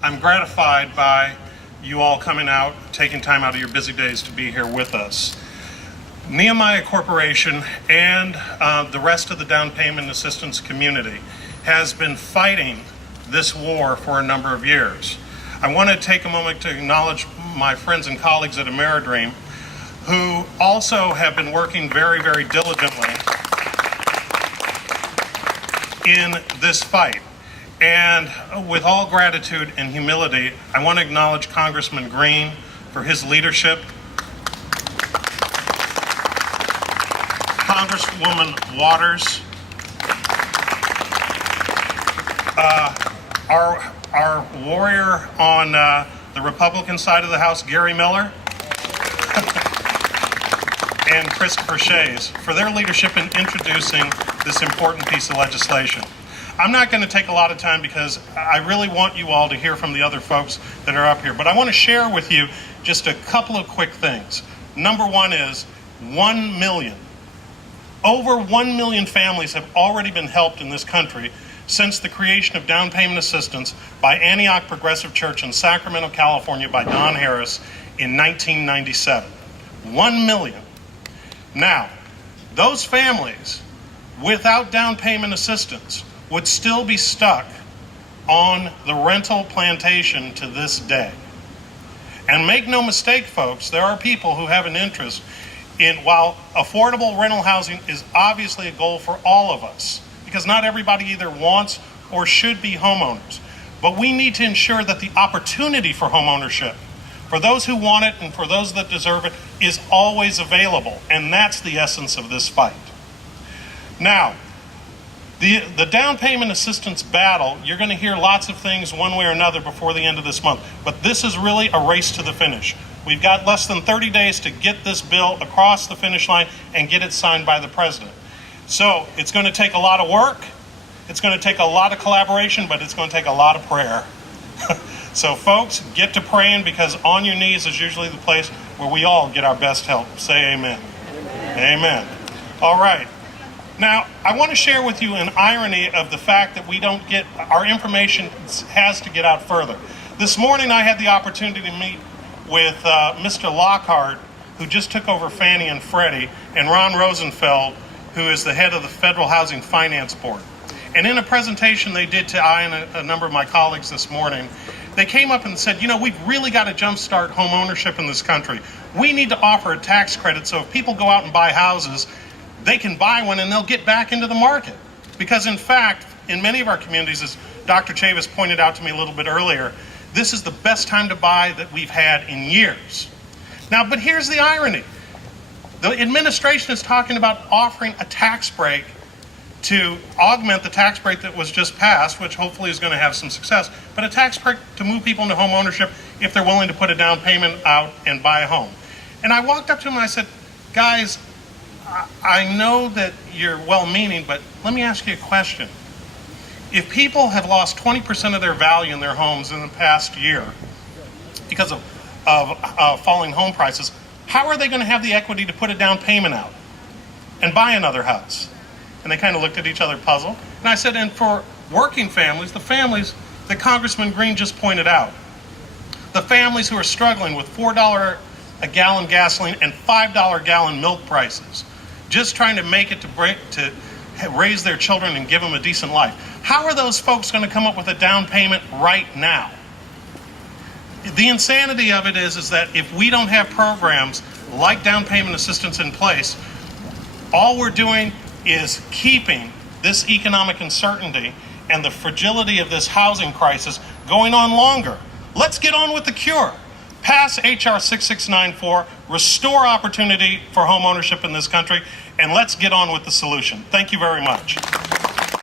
I'm gratified by you all coming out, taking time out of your busy days to be here with us. Nehemiah Corporation and the rest of the down payment assistance community has been fighting this war for a number of years. I want to take a moment to acknowledge my friends and colleagues at Ameridream, who also have been working very, very diligently in this fight. And with all gratitude and humility, I want to acknowledge Congressman Green for his leadership, Congresswoman Waters, our warrior on the Republican side of the House, Gary Miller, and Christopher Shays for their leadership in introducing this important piece of legislation. I'm not going to take a lot of time because I really want you all to hear from the other folks that are up here, but I want to share with you just a couple of quick things. Number one is 1 million. Over 1 million families have already been helped in this country since the creation of down payment assistance by Antioch Progressive Church in Sacramento, California by Don Harris in 1997. 1 million. Now, those families without down payment assistance would still be stuck on the rental plantation to this day. And make no mistake, folks, there are people who have an interest in, while affordable rental housing is obviously a goal for all of us, because not everybody either wants or should be homeowners, but we need to ensure that the opportunity for homeownership, for those who want it and for those that deserve it, is always available, and that's the essence of this fight. Now, the down payment assistance battle, you're going to hear lots of things one way or another before the end of this month, but this is really a race to the finish. We've got less than 30 days to get this bill across the finish line and get it signed by the president. So it's going to take a lot of work, it's going to take a lot of collaboration, but it's going to take a lot of prayer. So folks, get to praying, because on your knees is usually the place where we all get our best help. Say amen. Amen. All right. Now, I want to share with you an irony of the fact that we don't get, our information has to get out further. This morning I had the opportunity to meet with Mr. Lockhart, who just took over Fannie and Freddie, and Ron Rosenfeld, who is the head of the Federal Housing Finance Board. And in a presentation they did to I and a number of my colleagues this morning, they came up and said, you know, we've really got to jumpstart home ownership in this country. We need to offer a tax credit so if people go out and buy houses, they can buy one and they'll get back into the market. Because in fact, in many of our communities, as Dr. Chavis pointed out to me a little bit earlier, this is the best time to buy that we've had in years. Now, but here's the irony. The administration is talking about offering a tax break to augment the tax break that was just passed, which hopefully is going to have some success, but a tax break to move people into home ownership if they're willing to put a down payment out and buy a home. And I walked up to him and I said, guys, I know that you're well-meaning, but let me ask you a question. If people have lost 20% of their value in their homes in the past year because of falling home prices, how are they going to have the equity to put a down payment out and buy another house? And they kind of looked at each other puzzled. And I said, and for working families, the families that Congressman Green just pointed out, the families who are struggling with $4 a gallon gasoline and $5 a gallon milk prices, just trying to make it to raise their children and give them a decent life. How are those folks going to come up with a down payment right now? The insanity of it is that if we don't have programs like down payment assistance in place, all we're doing is keeping this economic uncertainty and the fragility of this housing crisis going on longer. Let's get on with the cure. Pass H.R. 6694, restore opportunity for home ownership in this country, and let's get on with the solution. Thank you very much.